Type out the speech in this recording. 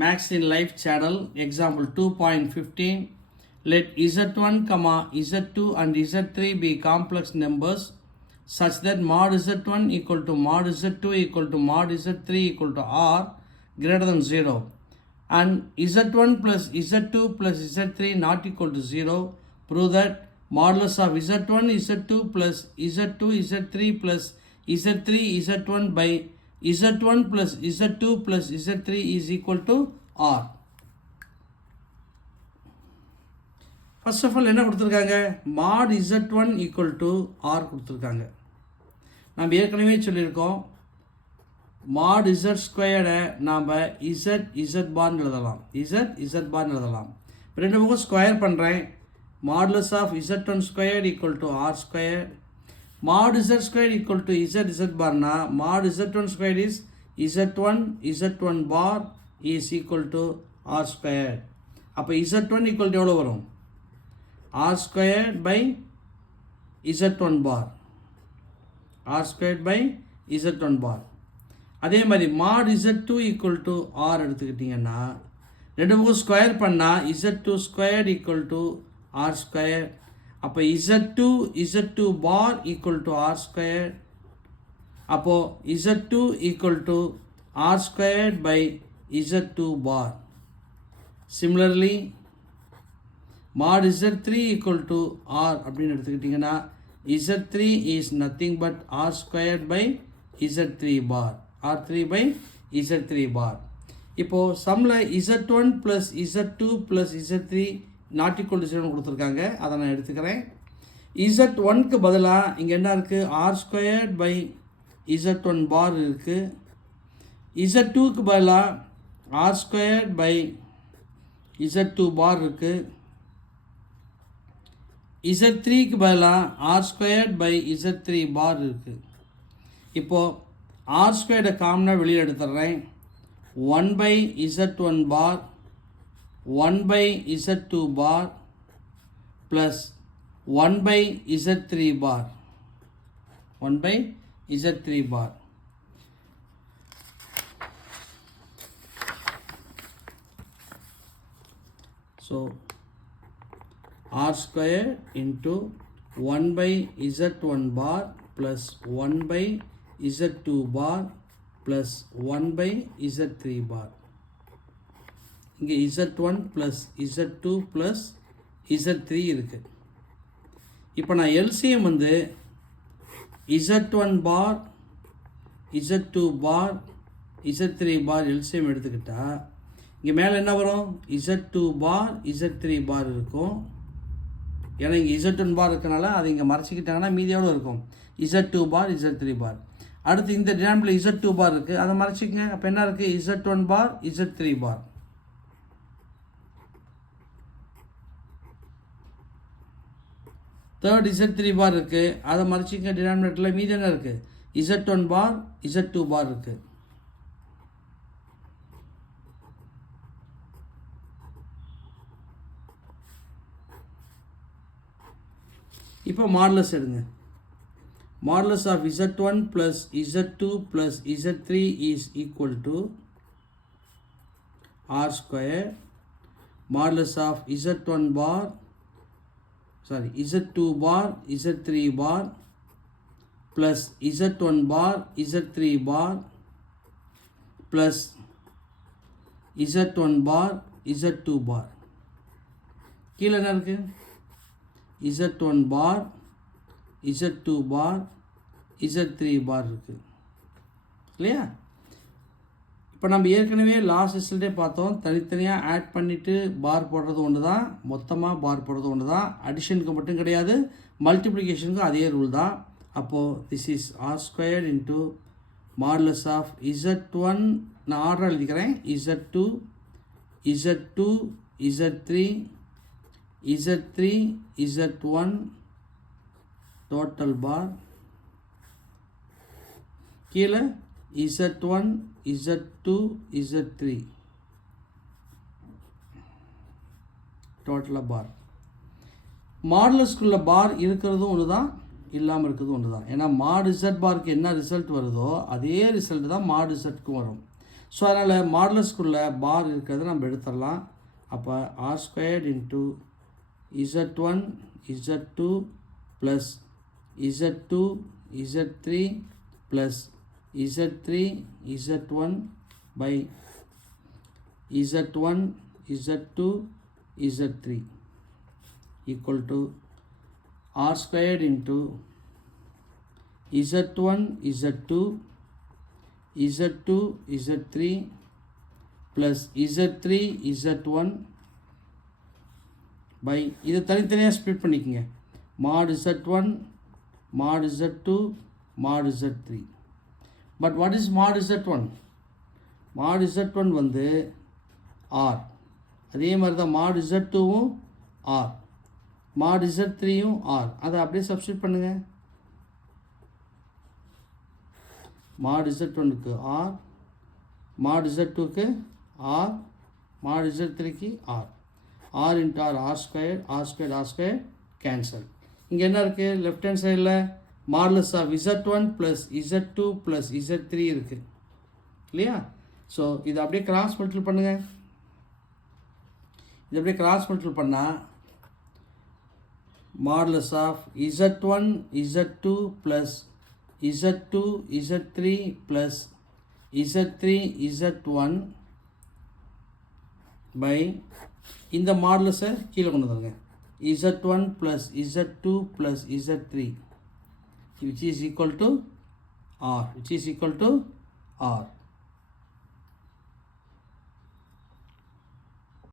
Max in Life channel, example 2.15. Let Z1, Z2 and Z3 be complex numbers such that mod Z1 equal to mod Z2 equal to mod Z3 equal to R greater than 0 and Z1 plus Z2 plus Z3 not equal to 0. Prove that modulus of Z1 Z2 plus Z2 Z3 plus Z3 Z1 by Z1 plus Z2 plus Z3 is equal to R. First of all என்ன கொடுத்துருக்காங்க, mod Z1 equal to R கொடுத்துருக்காங்க. நம்ம ஏற்கனவே சொல்லியிருக்கோம், mod Z ஸ்கொயர்டை நாம் Z பார்னு எழுதலாம், Z பார்னு எழுதலாம். ரெண்டு பக்கம் ஸ்கொயர் பண்ணுறேன். modulus of Z1 squared equal to R squared. mod Z squared equal to Z barனா mod Z1 squared is Z1 bar is equal to R squared. அப்போ Z1 equal to எவ்வளோ வரும்? R squared by Z1 bar. R squared by Z1 bar. அதே மாதிரி mod Z2 equal to R எடுத்துக்கிட்டிங்கன்னா ரெண்டு பக்கம் square பண்ணால் Z2 squared equal to R squared. அப்போ Z2 bar equal to R squared. அப்போ Z2 equal to R squared by Z2 bar. Similarly, mod Z3 equal to R அப்படின்னு எடுத்துக்கிட்டிங்கன்னா Z3 is nothing but R squared by Z3 bar. R3 by Z3 bar. இப்போது சம்மில் Z1 plus Z2 plus Z3 not equal to 0 கொடுத்துருக்காங்க. அதை நான் எடுத்துக்கிறேன். Z1க்கு பதிலாக இங்கே என்ன இருக்குது? ஆர் ஸ்கொயர்ட் பை Z1 பார் இருக்குது. Z2க்கு பதிலாக ஆர் ஸ்கொயர்ட் பை Z2 பார் இருக்குது. Z3க்கு பதிலாக ஆர் ஸ்கொயர்ட் பை Z3 பார் இருக்குது. இப்போது ஆர் ஸ்கொயர்டை காமனாக வெளியே எடுத்துடுறேன். 1 by Z1 bar 1 by Z2 bar plus 1 by Z3 bar. 1 by Z3 bar. So R square into 1 by Z1 bar plus 1 by Z2 bar plus 1 by Z3 bar. இங்கே Z1 plus Z2 plus Z3 இருக்குது. இப்போ நான் LCM வந்து Z1 bar Z2 bar Z3 bar LCM எடுத்துக்கிட்டா இங்கே மேலே என்ன வரும்? Z2 bar Z3 bar இருக்கும். ஏன்னா இங்கே Z1 bar இருக்கனால அதை இங்கே மறைச்சிக்கிட்டாங்கன்னா மீதியோடு இருக்கும் Z2 bar Z3 bar. அடுத்து இந்த டினாமில் Z2 bar இருக்குது, அதை மறைச்சிக்கங்க. அப்போ என்ன இருக்குது? Z1 bar Z3 bar. Third Z3 பார் இருக்குது, அதை மறைச்சிங்க. டினாமினேட்டரில் மீதி என்ன இருக்குது? Z1 பார் Z2 பார் இருக்குது. இப்போ மாடுலஸ் எடுங்க. Modulus of Z1 plus Z2 plus Z3 is equal to R square. Modulus of Z1 bar Z2 bar Z3 bar plus Z1 bar Z3 bar plus Z1 bar Z2 bar. கீழே என்ன இருக்கு? Z1 bar Z2 bar Z3 bar இருக்குது இல்லையா? இப்போ நம்ம ஏற்கனவே last ரிசல்ட்டே பார்த்தோம். தனித்தனியாக ஆட் பண்ணிவிட்டு பார் போடுறது ஒன்று தான், மொத்தமாக பார் போடுறது ஒன்று தான். அடிஷனுக்கு மட்டும் கிடையாது, மல்டிப்ளிகேஷனுக்கும் அதே ரூல் தான். அப்போது this is R square into modulus of Z1, நான் ஆர்டர் எழுதிக்கிறேன். Z2 Z3 Z1 டோட்டல் பார். கீழே Z1 Z2 Z3 டோட்டலாக பார். மாடுலஸ்குள்ள பார் இருக்கிறதும் ஒன்று தான், இல்லாமல் இருக்கிறதும் ஒன்று தான். ஏன்னா மாடு Z பார்க்கு என்ன ரிசல்ட் வருதோ அதே ரிசல்ட் தான் மாடு Zக்கும் வரும். ஸோ அதனால் மாடுலஸ்க்குள்ளே பார் இருக்கிறத நம்ம எடுத்துடலாம். அப்போ R squared into Z1 Z2 plus Z2 Z3 plus Z3 Z1 by Z1 Z2 Z3 equal to R squared into Z1 Z2 Z2 Z3 plus Z3 Z1 by இதை தனித்தனியாக ஸ்ப்ளிட் பண்ணிக்கோங்க. mod Z1 mod Z2 mod Z3. But what is mod Z1? mod Z1 வந்து R. அதே மாதிரி தான் mod Z2வும் R, mod Z3யும் R. அதை அப்படியே substitute பண்ணுங்கள். mod Z1க்கு R, mod Z2க்கு R, mod Z3க்கு R. R into R, R squared, R squared, R squared cancel. இங்கே என்ன இருக்குது? லெஃப்ட் ஹேண்ட் சைடில் modulus of Z1 plus Z2 plus Z3 இருக்குது இல்லையா? ஸோ இதை அப்படியே கிராஸ் மல்டிபிள் பண்ணுங்கள். இது அப்படியே கிராஸ் மல்டிபிள் பண்ணால் modulus of Z1 Z2 plus Z2 Z3 plus Z3 Z1 by இந்த மாடுலஸை கீழே கொண்டு வந்துருங்க. Z1 plus Z2 plus Z3 which is equal to R, which is equal to R.